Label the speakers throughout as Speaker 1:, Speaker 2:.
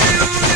Speaker 1: you.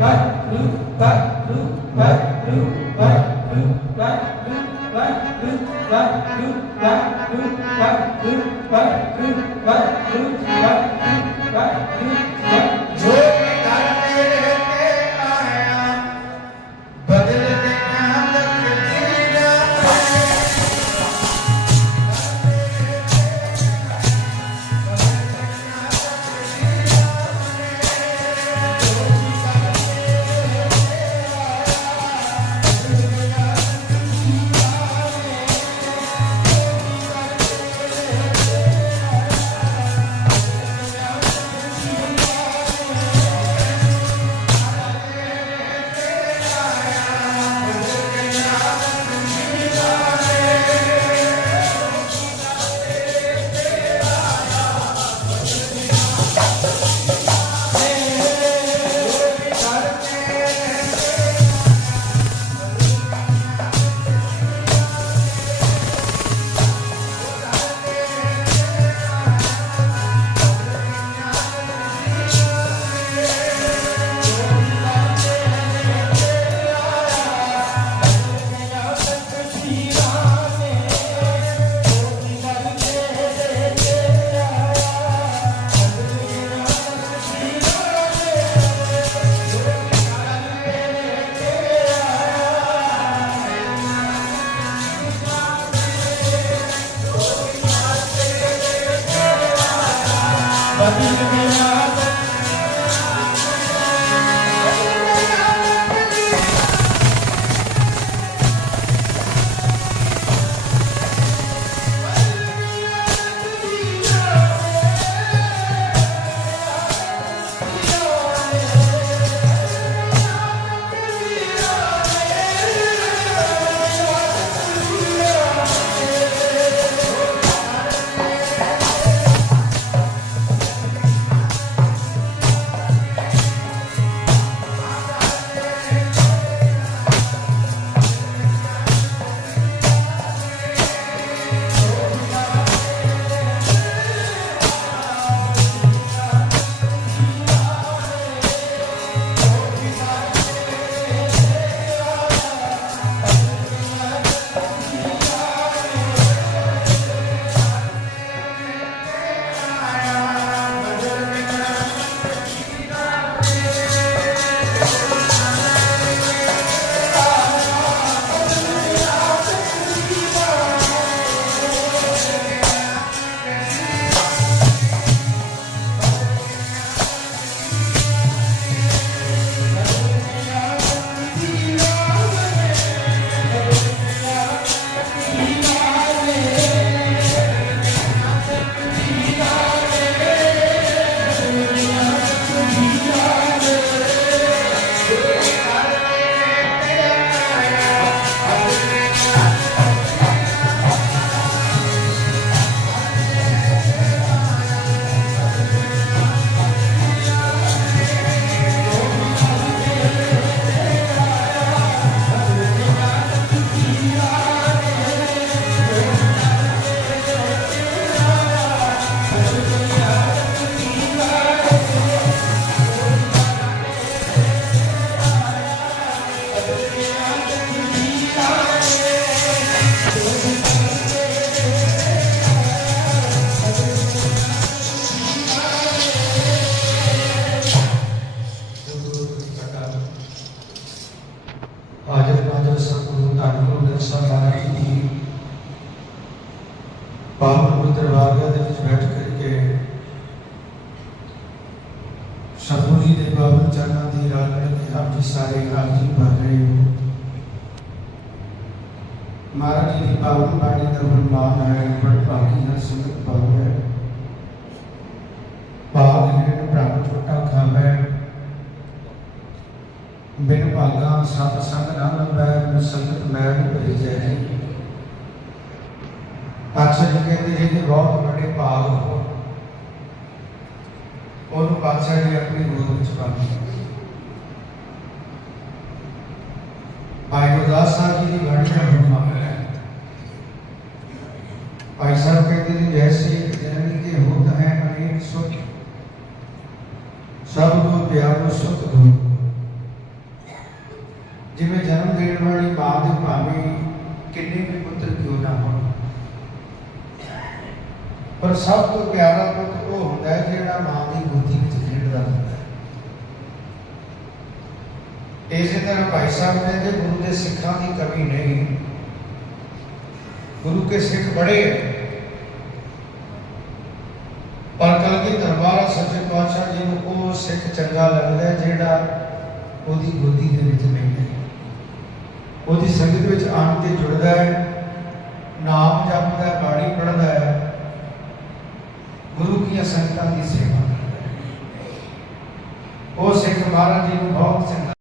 Speaker 1: ਜੋ ਵਿੱਚ ਆਪ ਜੀ ਸਾਰੇ ਆਪ ਜੀ ਭਰ ਰਹੇ ਹੋ। ਮਹਾਰਾਜ ਜੀ ਦੀ ਪਾਵਨ ਬਾਣੀ ਦਾ ਫਰਮਾਨ ਹੈ ਬੜ ਭਾਗੀ ਹਰ ਸੰਗਤ ਪਾਵੇ ਪਾਗ ਜਿਹੜੇ ਪ੍ਰਭ ਛੋਟਾ ਖਾਵੇ। ਬਿਨ ਭਾਗਾ ਸਤ ਸੰਗ ਨਾ ਲੰਬੈ ਸੰਗਤ ਮੈਲ ਭੇਜੈ ਪਾਤਸ਼ਾਹ ਜੀ ਕਹਿੰਦੇ, ਜੀ ਕਿ ਬਹੁਤ ਵੱਡੇ ਭਾਗ ਹੋ ਉਹਨੂੰ ਪਾਤਸ਼ਾਹ ਜੀ ਆਪਣੀ ਗੋਦ ਵਿੱਚ ਪਾ ਲਿਆ ਗੁਰਦਾਸ ਸਾਹਿਬ ਜੀ ਦੀ ਬਾਣੀ ਦਾ ਫਰਮਾਨ ਹੈ। ਭਾਈ ਸਾਹਿਬ ਕਹਿੰਦੇ ਨੇ ਜੈਸੇ ਇੱਕ ਜਨਨੀ ਕੇ ਹੋਤ ਹੈ ਅਨੇਕ ਸੁਖ। ਸਭ ਜਿਵੇਂ ਜਨਮ ਦੇਣ ਵਾਲੀ ਮਾਂ ਦੇ ਭਾਵੇਂ ਕਿੰਨੇ ਵੀ ਪੁੱਤਰ ਕਿਉਂ ਨਾ ਹੋਣ। ਪਰ ਸਭ ਤੋਂ ਪਿਆਰਾ ਪੁੱਤ ਉਹ ਹੁੰਦਾ ਹੈ ਜਿਹੜਾ ਮਾਂ ਦੀ ਗੋਦੀ ਵਿੱਚ ਖੇਡਦਾ ਹੁੰਦਾ ਹੈ ਇਸੇ ਤਰ੍ਹਾਂ ਭਾਈ ਸਾਹਿਬ ਕਹਿੰਦੇ ਗੁਰੂ ਦੇ ਸਿੱਖਾਂ ਦੀ ਕਮੀ ਨਹੀਂ। ਗੁਰੂ ਕੇ ਸਿੱਖ ਬੜੇ ਹੈ ਪਰ ਕਲਗੀ ਦਰਬਾਰ ਸੱਚੇ ਪਾਤਸ਼ਾਹ ਜੀ ਨੂੰ ਉਹ ਸਿੱਖ ਚੰਗਾ ਲੱਗਦਾ ਜਿਹੜਾ ਉਹਦੀ ਗੋਦੀ ਦੇ ਵਿੱਚ ਬੈਠੇ ਉਹਦੀ ਸੰਗਤ ਵਿੱਚ ਆਣ ਕੇ ਜੁੜਦਾ ਹੈ ਨਾਮ ਜਪਦਾ ਬਾਣੀ ਪੜ੍ਹਦਾ ਹੈ। ਗੁਰੂ ਦੀਆਂ ਸੰਗਤਾਂ ਦੀ ਸੇਵਾ ਕਰਦਾ ਹੈ। ਉਹ ਸਿੱਖ ਮਹਾਰਾਜ ਜੀ ਨੂੰ ਬਹੁਤ ਚੰਗਾ